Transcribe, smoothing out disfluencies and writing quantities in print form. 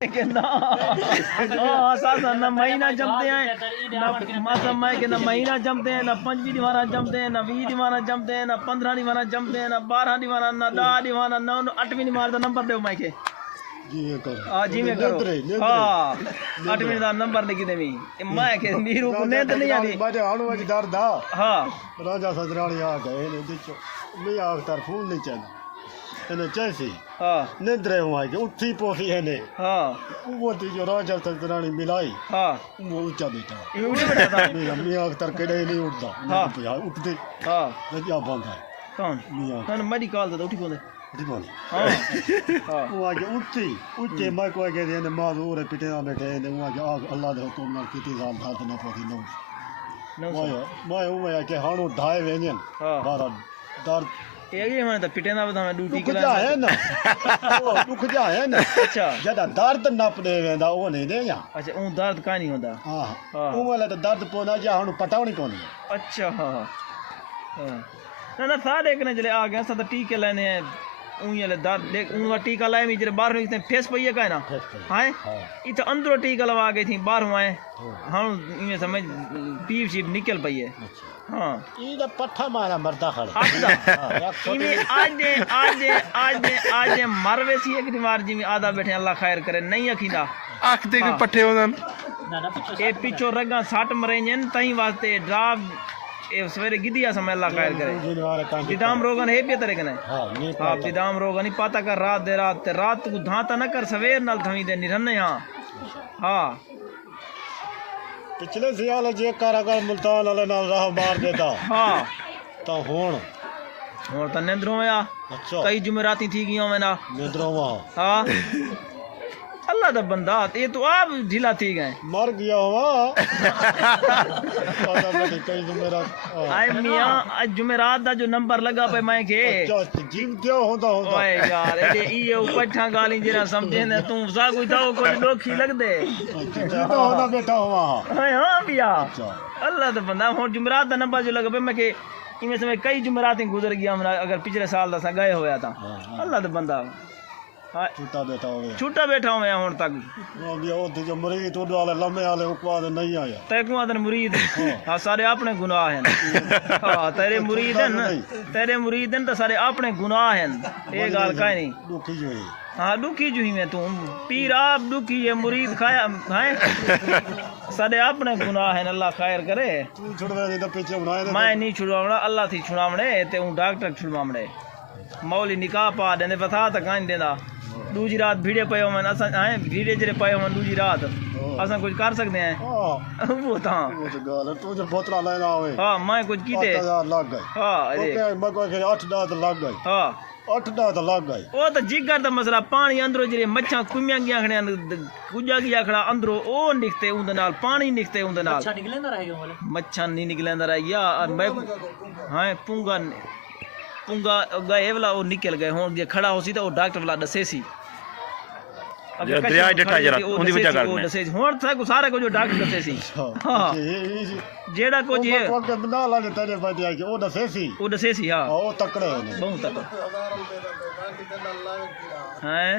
کہ نہ اساسا نہ مہینہ جمتے ہیں نہ موسم میں کہ نہ مہینہ جمتے ہیں نہ 5 دیوانہ جمتے ہیں نہ 20 دیوانہ جمتے ہیں نہ 15 دیوانہ جمتے ہیں نہ 12 دیوانہ نہ 10 دیوانہ نہ 8ویں دیوانہ دا نمبر دیو میں کے جی میں کرو ہاں 8ویں دا نمبر لکھ دے میں کہ میرو کو نیند نہیں آتی باجے آنو وچ درد ہاں راجا سجرالی آ گئے نے دیچو میں آ کر فون نہیں چل ene chesi nendre huwa ke uthi posi ene wo ti jo raja sadrani milai wo ucha beta e uthi beta tha miya akhtar kede nahi utda ya uthde ya banda kaun miya kan medical da uthi ponde wo age uthi mai ko age ne ma ore pitena bete ne wo age Allah de hukum nal kiti saal tha na posi no mai wo ya ke hanu dhae venjen bara dar یہ میں تو پٹے نہ بتا میں duty کلا ہے نا او دکھ جا ہے نا اچھا جدا درد نپ دے ویندا او نہیں دے یا اچھا اون درد کا نہیں ہوندا ہاں او والا تو درد پوندا جا ہن پٹاونی پونی اچھا ہاں نہ سارے کنے جلے آ گئے سدا ٹیکے لینے ہیں اون یہ درد دیکھ اون ٹیکا لائے می جڑے باہر نکلتے پھیس پئی ہے کا نا ہاں ایتھے اندروں ٹیکا لوا گئی تھی باہر آئے ہن یہ سمجھ پیپ شیپ نکل پئی ہے ہاں یہ دا پٹھا مارا مردا کھڑا آج مروے سی ایک دیوار جی میں آدھا بیٹھے اللہ خیر کرے نہیں اکھیندا آنکھ دے کے پٹھے ہونن اے پیچھو رگاں ساٹ مرینجن تئیں واسطے ڈراب اے سویرے گدیا سمے اللہ خیر کرے پدام روگن ہے پے طرح کنے ہاں پدام روگن نہیں پاتا کر رات دے رات کو دھانتا نہ کر سویر نال تھویں دے نرنے ہاں پچھلے سیال جے کر اگر ملتان والے نال راہ مار دیتا ہاں تو ہون تو نیندروں میں کئی جمعراتی تھی گیوں میں نا نیندروں وہاں ہاں اللہ دا بندہ یہ تو آپ ڈھیلا تھی گئے مر گیا ہوا کئی جمعرات آئے میاں جمعرات دا جو نمبر لگا پہ میں کے جیم کیا ہوتا اوے یار یہ پٹھا گالی جرا سمجھے نے تم سا کوئی تھا کوئی لوکھی لگ دے ہوتا بیٹھا ہوا ہاں بیا اللہ دا بندہ ہوں جمعرات دا نمبر جو لگا پہ میں کہ میں سے کئی جمعراتیں گزر گیا اگر پچھلے سال دا سا گئے ہویا تھا اللہ دا بندہ چھوٹا بیٹھا ہو گیا چھوٹا بیٹھا ہوں میں ہوں تک جو مرید تو والے لمبے والے اوپر نہیں آیا تے کو ادن مرید ہاں سارے اپنے گناہ ہیں ہاں تیرے مرید ہیں تو سارے اپنے گناہ ہیں یہ گال کہیں نہیں دکھی جو ہے ہاں دکھی جو ہی میں تو پیر آپ دکھی یہ مرید کھایا ہیں سارے اپنے گناہ ہیں اللہ خیر کرے تو چھڑوا دے پیچھے بنائے میں نہیں چھڑواونا اللہ تھی چھڑواونے تے ہوں ڈاکٹر چھڑواونے مولی نکاح پا دینے پتا تک آئیں دینا دوجی رات بھیڑے پے ہوں میں بھیڑے جرے پے ہوں دوجی رات اساں کچھ کر سکتے ہیں وہ تھا تو جو بوتلا لینا ہوئے ہاں میں کچھ کیتے 8000 لگ گئے ہاں میں کوئی 8-10 لگ گئے ہاں 8-10 لگ گئے وہ تو جگر دا مسئلہ پانی اندروں جڑے مچھاں کمیاں گیا کھڑے کجا گیا کھڑا اندروں او نکتے اون دے نال پانی نکتے اون دے نال مچھاں نکلیندا رہ گیا مچھاں نہیں نکلیندا رہ گیا میں ہاں پونگا گئے والا وہ نکل گئے ہوں جے کھڑا ہو سی تو وہ ڈاکٹر والا دسے سی دریا ڈٹھا جرا اون دی وجہ کرنے ہن تھا کو سارے کو جو ڈاکٹر دسے سی ہاں جیڑا کچھ ہے وہ کہ بنا لا تے تے بدیا کہ وہ دسے سی ہاں او تکڑے بہت تکڑے ہیں